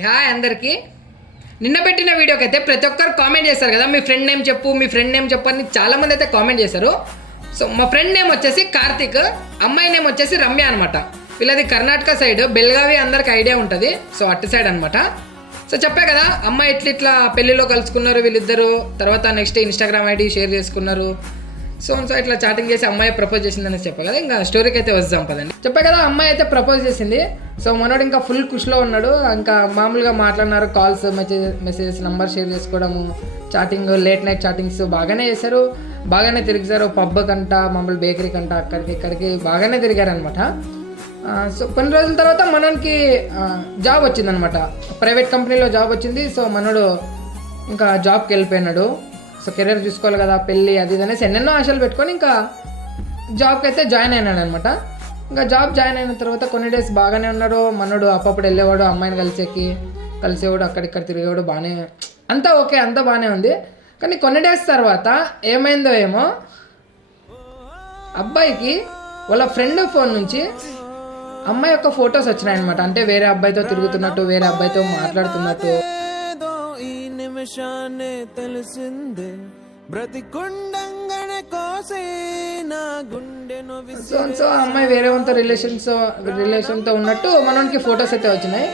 Hi అందరికీ. నిన్న పెట్టిన వీడియోకి అయితే ప్రతి ఒక్కరు కామెంట్ చేశారు కదా, మీ ఫ్రెండ్ నేమ్ చెప్పు, మీ ఫ్రెండ్ నేమ్ చెప్పు అని చాలామంది అయితే కామెంట్ చేశారు. సో మా ఫ్రెండ్ నేమ్ వచ్చేసి కార్తిక్, అమ్మాయి నేమ్ వచ్చేసి రమ్య అనమాట. వీళ్ళది కర్ణాటక సైడ్, బెల్గావి అందరికి ఐడియా ఉంటుంది. సో అటు సైడ్ అనమాట. సో చెప్పే కదా, అమ్మాయి ఇట్లా పెళ్ళిలో కలుసుకున్నారు వీళ్ళిద్దరు. తర్వాత నెక్స్ట్ ఇన్స్టాగ్రామ్ ఐడి షేర్ చేసుకున్నారు. సో ఇట్లా చాటింగ్ చేసి అమ్మాయి ప్రపోజ్ చేసిందని చెప్పా కదా. ఇంకా స్టోరీకి అయితే వద్దాం పదండి. చెప్పా కదా, అమ్మాయి అయితే ప్రపోజ్ చేసింది. సో మనోడు ఇంకా ఫుల్ ఖుషిలో ఉన్నాడు. ఇంకా మామూలుగా మాట్లాడినారు, కాల్స్, మెసేజెస్, నంబర్ షేర్ చేసుకోవడము, చాటింగ్, లేట్ నైట్ చాటింగ్స్ బాగానే చేశారు. బాగానే తిరిగారు. పబ్ కంట, మామూలు బేకరీ కంట, అక్కడికి ఇక్కడికి బాగానే తిరిగారు అనమాట. సో కొన్ని రోజుల తర్వాత మనోనికి జాబ్ వచ్చిందనమాట. ప్రైవేట్ కంపెనీలో జాబ్ వచ్చింది. సో మనోడు ఇంకా జాబ్కి వెళ్ళిపోయినాడు. సో కెరీర్ చూసుకోవాలి కదా, పెళ్ళి అది ఇది అనేసి ఎన్నెన్నో ఆశలు పెట్టుకొని ఇంకా జాబ్కి అయితే జాయిన్ అయినాడు అనమాట. ఇంకా జాబ్ జాయిన్ అయిన తర్వాత కొన్ని డేస్ బాగానే ఉన్నాడు. మనోడు అప్పుడప్పుడు వెళ్ళేవాడు, అమ్మాయిని కలిసేవాడు, అక్కడిక్కడ తిరిగేవాడు. బాగానే అంతా ఓకే, అంతా బాగానే ఉంది. కానీ కొన్ని డేస్ తర్వాత ఏమైందో ఏమో, అబ్బాయికి వాళ్ళ ఫ్రెండ్ ఫోన్ నుంచి అమ్మాయి యొక్క ఫొటోస్ వచ్చినాయన్నమాట. అంటే వేరే అబ్బాయితో తిరుగుతున్నట్టు, వేరే అబ్బాయితో మాట్లాడుతున్నట్టు. సో అమ్మాయి వేరే వాళ్ళతో రిలేషన్తో ఉన్నట్టు మనకి ఫొటోస్ అయితే వచ్చినాయి.